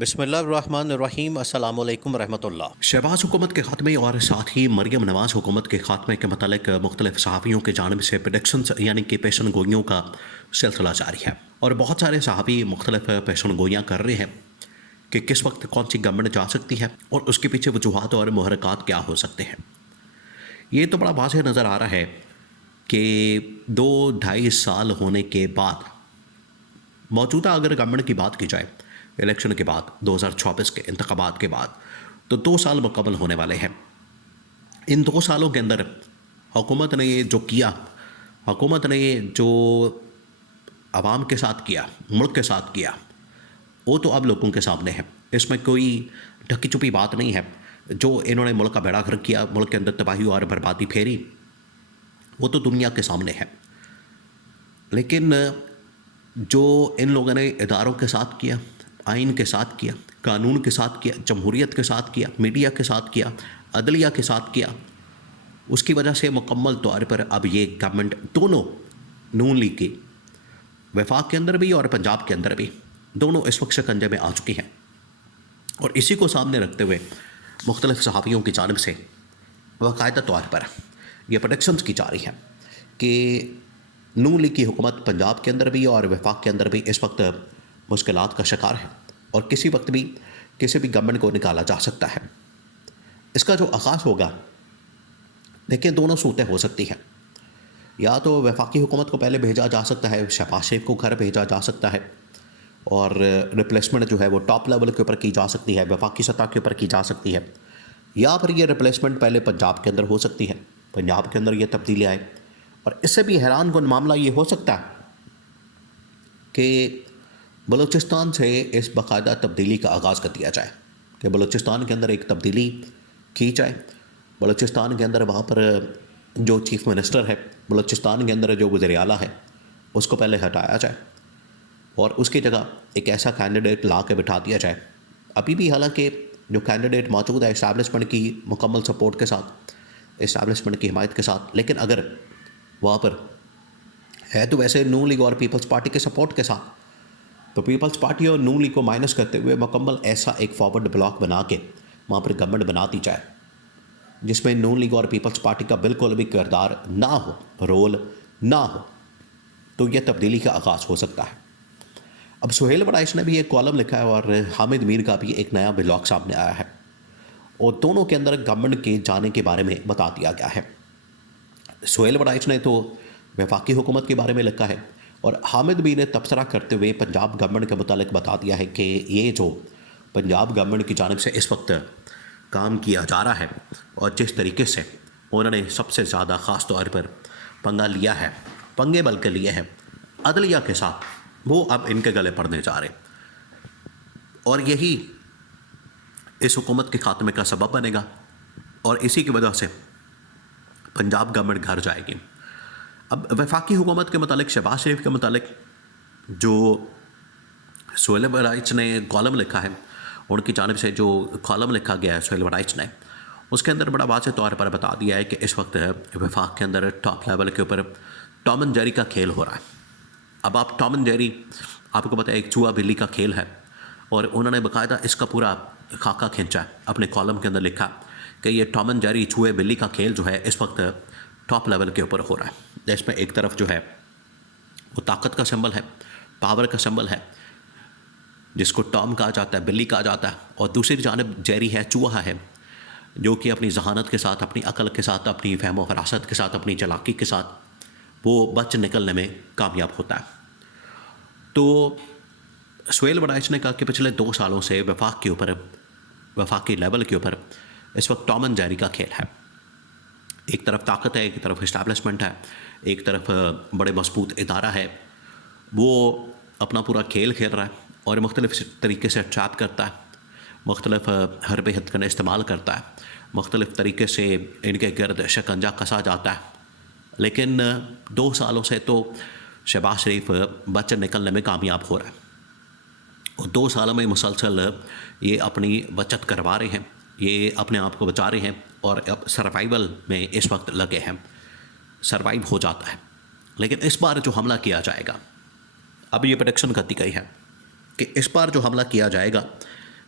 بسم اللہ الرحمن الرحیم۔ السلام علیکم ورحمۃ اللہ۔ شہباز حکومت کے خاتمے اور ساتھ ہی مریم نواز حکومت کے خاتمے کے متعلق مختلف صحافیوں کی جانب سے پریڈکشنز یعنی کہ پیشن گوئیوں کا سلسلہ جاری ہے، اور بہت سارے صحافی مختلف پیشن گوئیاں کر رہے ہیں کہ کس وقت کون سی گورنمنٹ جا سکتی ہے اور اس کے پیچھے وجوہات اور محرکات کیا ہو سکتے ہیں۔ یہ تو بڑا واضح نظر آ رہا ہے کہ 2-2.5 سال ہونے کے بعد موجودہ اگر گورنمنٹ کی بات کی جائے الیکشن کے بعد 2024 کے انتخابات کے بعد تو 2 سال مکمل ہونے والے ہیں۔ ان 2 سالوں کے اندر حکومت نے جو کیا، حکومت نے جو عوام کے ساتھ کیا، ملک کے ساتھ کیا، وہ تو اب لوگوں کے سامنے ہے۔ اس میں کوئی ڈھکی چھپی بات نہیں ہے۔ جو انہوں نے ملک کا بیڑا گرک کیا، ملک کے اندر تباہی اور بربادی پھیری، وہ تو دنیا کے سامنے ہے۔ لیکن جو ان لوگوں نے اداروں کے ساتھ کیا، آئین کے ساتھ کیا، قانون کے ساتھ کیا، جمہوریت کے ساتھ کیا، میڈیا کے ساتھ کیا، عدلیہ کے ساتھ کیا، اس کی وجہ سے مکمل طور پر اب یہ گورنمنٹ دونوں نون لیگ کی وفاق کے اندر بھی اور پنجاب کے اندر بھی دونوں اس وقت شکنجے میں آ چکی ہیں۔ اور اسی کو سامنے رکھتے ہوئے مختلف صحافیوں کی جانب سے باقاعدہ طور پر یہ پریڈکشنز کی جا رہی ہیں کہ نون لیگ کی حکومت پنجاب کے اندر بھی اور وفاق کے اندر بھی اس وقت مشکلات کا شکار ہے، اور کسی وقت بھی کسی بھی گورنمنٹ کو نکالا جا سکتا ہے۔ اس کا جو آغاز ہوگا، دیکھیں دونوں صورتیں ہو سکتی ہیں۔ یا تو وفاقی حکومت کو پہلے بھیجا جا سکتا ہے، شہباز شریف کو گھر بھیجا جا سکتا ہے، اور ریپلیسمنٹ جو ہے وہ ٹاپ لیول کے اوپر کی جا سکتی ہے، وفاقی سطح کے اوپر کی جا سکتی ہے، یا پھر یہ ریپلیسمنٹ پہلے پنجاب کے اندر ہو سکتی ہے، پنجاب کے اندر یہ تبدیلی آئے۔ اور اس سے بھی حیران کن معاملہ یہ ہو سکتا ہے کہ بلوچستان سے اس باقاعدہ تبدیلی کا آغاز کر دیا جائے، کہ بلوچستان کے اندر ایک تبدیلی کی جائے۔ بلوچستان کے اندر وہاں پر جو چیف منسٹر ہے، بلوچستان کے اندر جو وزیر اعلیٰ ہے، اس کو پہلے ہٹایا جائے اور اس کی جگہ ایک ایسا کینڈیڈیٹ لا کے بٹھا دیا جائے۔ ابھی بھی حالانکہ جو کینڈیڈیٹ موجود ہے اسٹیبلشمنٹ کی مکمل سپورٹ کے ساتھ، اسٹیبلشمنٹ کی حمایت کے ساتھ، لیکن اگر وہاں پر ہے تو ویسے نون لیگ اور پیپلز پارٹی کے سپورٹ کے ساتھ، تو پیپلز پارٹی اور نون لیگ کو مائنس کرتے ہوئے مکمل ایسا ایک فارورڈ بلاک بنا کے وہاں پر گورنمنٹ بنا دی جائے، جس میں نون لیگ اور پیپلز پارٹی کا بالکل بھی کردار نہ ہو، رول نہ ہو، تو یہ تبدیلی کا آغاز ہو سکتا ہے۔ اب سہیل وڑائچ نے بھی ایک کالم لکھا ہے اور حامد میر کا بھی ایک نیا بلاگ سامنے آیا ہے، اور دونوں کے اندر گورنمنٹ کے جانے کے بارے میں بتا دیا گیا ہے۔ سہیل وڑائچ نے تو وفاقی حکومت کے بارے میں لکھا ہے، اور حامد میر نے تبصرہ کرتے ہوئے پنجاب گورنمنٹ کے متعلق بتا دیا ہے کہ یہ جو پنجاب گورنمنٹ کی جانب سے اس وقت کام کیا جا رہا ہے، اور جس طریقے سے انہوں نے سب سے زیادہ خاص طور پر پنگے بلکہ لیے ہیں عدلیہ کے ساتھ، وہ اب ان کے گلے پڑنے جا رہے ہیں، اور یہی اس حکومت کے خاتمے کا سبب بنے گا، اور اسی کی وجہ سے پنجاب گورنمنٹ گھر جائے گی۔ اب وفاقی حکومت کے متعلق، شہباز شریف کے متعلق جو سہیل وڑائچ نے کالم لکھا ہے، ان کی جانب سے جو کالم لکھا گیا ہے سہیل وڑائچ نے، اس کے اندر بڑا واضح طور پر بتا دیا ہے کہ اس وقت وفاق کے اندر ٹاپ لیول کے اوپر ٹام اینڈ جیری کا کھیل ہو رہا ہے۔ اب آپ ٹام اینڈ جیری، آپ کو پتہ ہے ایک چوہا بلی کا کھیل ہے، اور انہوں نے باقاعدہ اس کا پورا خاکہ کھینچا ہے، اپنے کالم کے اندر لکھا کہ یہ ٹام اینڈ جیری چوہے بلی کا کھیل جو ہے اس وقت ٹاپ لیول کے اوپر ہو رہا ہے۔ اس میں ایک طرف جو ہے وہ طاقت کا سمبل ہے، پاور کا سمبل ہے، جس کو ٹام کہا جاتا ہے، بلی کہا جاتا ہے، اور دوسری جانب جیری ہے، چوہا ہے، جو کہ اپنی ذہانت کے ساتھ، اپنی عقل کے ساتھ، اپنی فہم و فراست کے ساتھ، اپنی چالاکی کے ساتھ وہ بچ نکلنے میں کامیاب ہوتا ہے۔ تو سہیل وڑائچ نے کہا کہ پچھلے 2 سالوں سے وفاق کے اوپر، وفاقی لیول کے اوپر اس وقت ٹام اینڈ جیری کا کھیل ہے۔ ایک طرف طاقت ہے، ایک طرف اسٹیبلشمنٹ ہے، ایک طرف بڑے مضبوط ادارہ ہے، وہ اپنا پورا کھیل کھیل رہا ہے اور مختلف طریقے سے ٹریپ کرتا ہے، مختلف حربے ہتھکنڈے استعمال کرتا ہے، مختلف طریقے سے ان کے گرد شکنجہ کسا جاتا ہے۔ لیکن 2 سالوں سے تو شہباز شریف بچ نکلنے میں کامیاب ہو رہا ہے، اور 2 سالوں میں مسلسل یہ اپنی بچت کروا رہے ہیں، یہ اپنے آپ کو بچا رہے ہیں، اور اب سروائیول میں اس وقت لگے ہیں، سروائیو ہو جاتا ہے۔ لیکن اس بار جو حملہ کیا جائے گا، اب یہ پریڈکشن کرتی گئی ہے کہ اس بار جو حملہ کیا جائے گا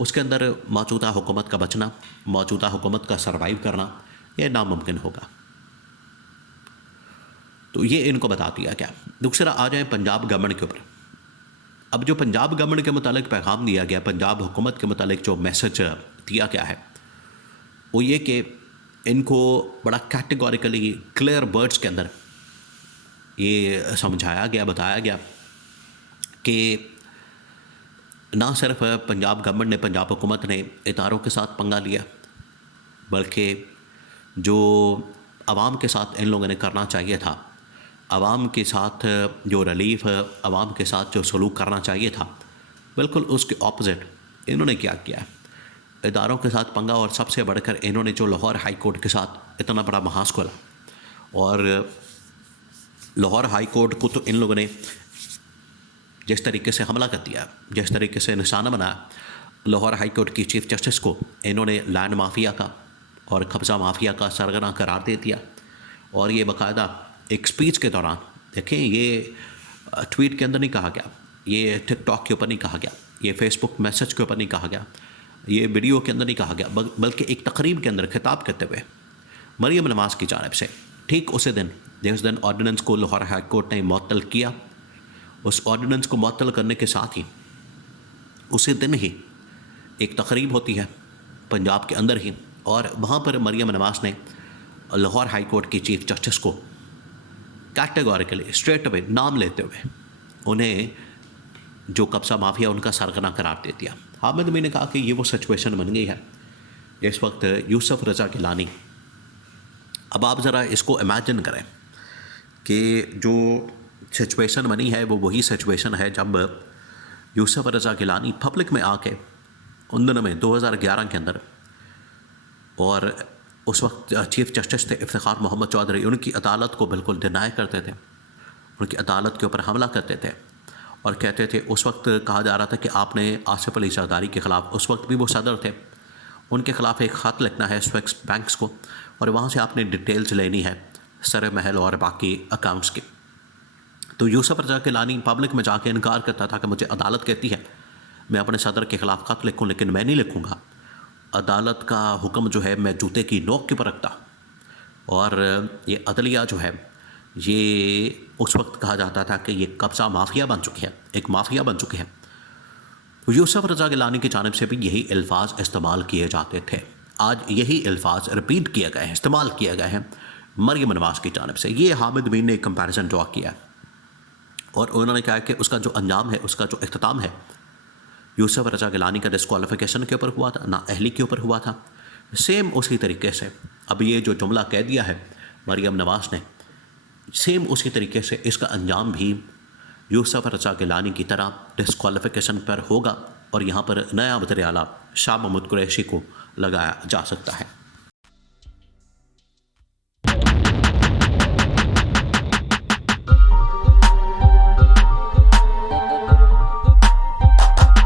اس کے اندر موجودہ حکومت کا بچنا، موجودہ حکومت کا سروائیو کرنا یہ ناممکن ہوگا. تو یہ ان کو بتا دیا گیا. دوسرا آ جائیں پنجاب گورنمنٹ کے اوپر. اب جو پنجاب گورنمنٹ کے متعلق پیغام دیا گیا، پنجاب حکومت کے متعلق جو میسج دیا گیا ہے وہ یہ کہ ان کو بڑا کیٹیگوریکلی کلیئر ورڈز کے اندر یہ سمجھایا گیا، بتایا گیا کہ نہ صرف پنجاب گورنمنٹ نے، پنجاب حکومت نے اداروں کے ساتھ پنگا لیا، بلکہ جو عوام کے ساتھ ان لوگوں نے کرنا چاہیے تھا، عوام کے ساتھ جو ریلیف، عوام کے ساتھ جو سلوک کرنا چاہیے تھا، بالکل اس کے اپوزٹ انہوں نے کیا کیا ہے. اداروں کے ساتھ پنگا، اور سب سے بڑھ کر انہوں نے جو لاہور ہائی کورٹ کے ساتھ اتنا بڑا محاذ کھولا، اور لاہور ہائی کورٹ کو تو ان لوگوں نے جس طریقے سے حملہ کر دیا، جس طریقے سے نشانہ بنایا، لاہور ہائی کورٹ کی چیف جسٹس کو انہوں نے لینڈ مافیا کا اور قبضہ مافیا کا سرغنہ قرار دے دیا. اور یہ باقاعدہ ایک سپیچ کے دوران، دیکھیں یہ ٹویٹ کے اندر نہیں کہا گیا، یہ ٹک ٹاک کے اوپر نہیں کہا گیا، یہ فیس بک میسج کے اوپر نہیں کہا گیا، یہ ویڈیو کے اندر نہیں کہا گیا، بلکہ ایک تقریب کے اندر خطاب کرتے ہوئے مریم نواز کی جانب سے ٹھیک اسی دن، جس دن آرڈیننس کو لاہور ہائی کورٹ نے معطل کیا، اس آرڈیننس کو معطل کرنے کے ساتھ ہی اسی دن ہی ایک تقریب ہوتی ہے پنجاب کے اندر ہی، اور وہاں پر مریم نواز نے لاہور ہائی کورٹ کی چیف جسٹس کو کیٹیگوریکلی اسٹریٹ اوے نام لیتے ہوئے انہیں جو قبضہ مافیا ان کا سرغنہ قرار دے دیا. حامد امین نے کہا کہ یہ وہ سچویشن بن گئی ہے اس وقت یوسف رضا گیلانی. اب آپ ذرا اس کو امیجن کریں کہ جو سچویشن بنی ہے وہ وہی سچویشن ہے جب یوسف رضا گیلانی پبلک میں آ کے ان دنوں میں 2011 کے اندر، اور اس وقت چیف جسٹس تھے افتخار محمد چودھری، ان کی عدالت کو بالکل ڈینائی کرتے تھے، ان کی عدالت کے اوپر حملہ کرتے تھے، اور کہتے تھے، اس وقت کہا جا رہا تھا کہ آپ نے آصف علی زرداری کے خلاف، اس وقت بھی وہ صدر تھے، ان کے خلاف ایک خط لکھنا ہے سویکس بینکس کو، اور وہاں سے آپ نے ڈیٹیلز لینی ہے سر محل اور باقی اکاؤنٹس کی. تو یوسف رضا گیلانی پبلک میں جا کے انکار کرتا تھا کہ مجھے عدالت کہتی ہے میں اپنے صدر کے خلاف خط لکھوں، لیکن میں نہیں لکھوں گا، عدالت کا حکم جو ہے میں جوتے کی نوک کے اوپر رکھتا. اور یہ عدلیہ جو ہے یہ اس وقت کہا جاتا تھا کہ یہ قبضہ مافیا بن چکی ہے، ایک مافیا بن چکی ہے. یوسف رضا گیلانی کی جانب سے بھی یہی الفاظ استعمال کیے جاتے تھے. آج یہی الفاظ رپیٹ کیے گئے ہیں، استعمال کیے گئے ہیں مریم نواز کی جانب سے. یہ حامد امین نے ایک کمپیریزن ڈرا کیا ہے، اور انہوں نے کہا کہ اس کا جو انجام ہے، اس کا جو اختتام ہے، یوسف رضا گیلانی کا ڈسکوالیفیکیشن کے اوپر ہوا تھا، نااہلی کے اوپر ہوا تھا. سیم اسی طریقے سے اب یہ جو جملہ کہہ دیا ہے مریم نواز نے، سیم اسی طریقے سے اس کا انجام بھی یوسف رضا گیلانی کی طرح ڈسکوالیفیکیشن پر ہوگا، اور یہاں پر نیا وزیر اعلیٰ شاہ محمود قریشی کو لگایا جا سکتا ہے.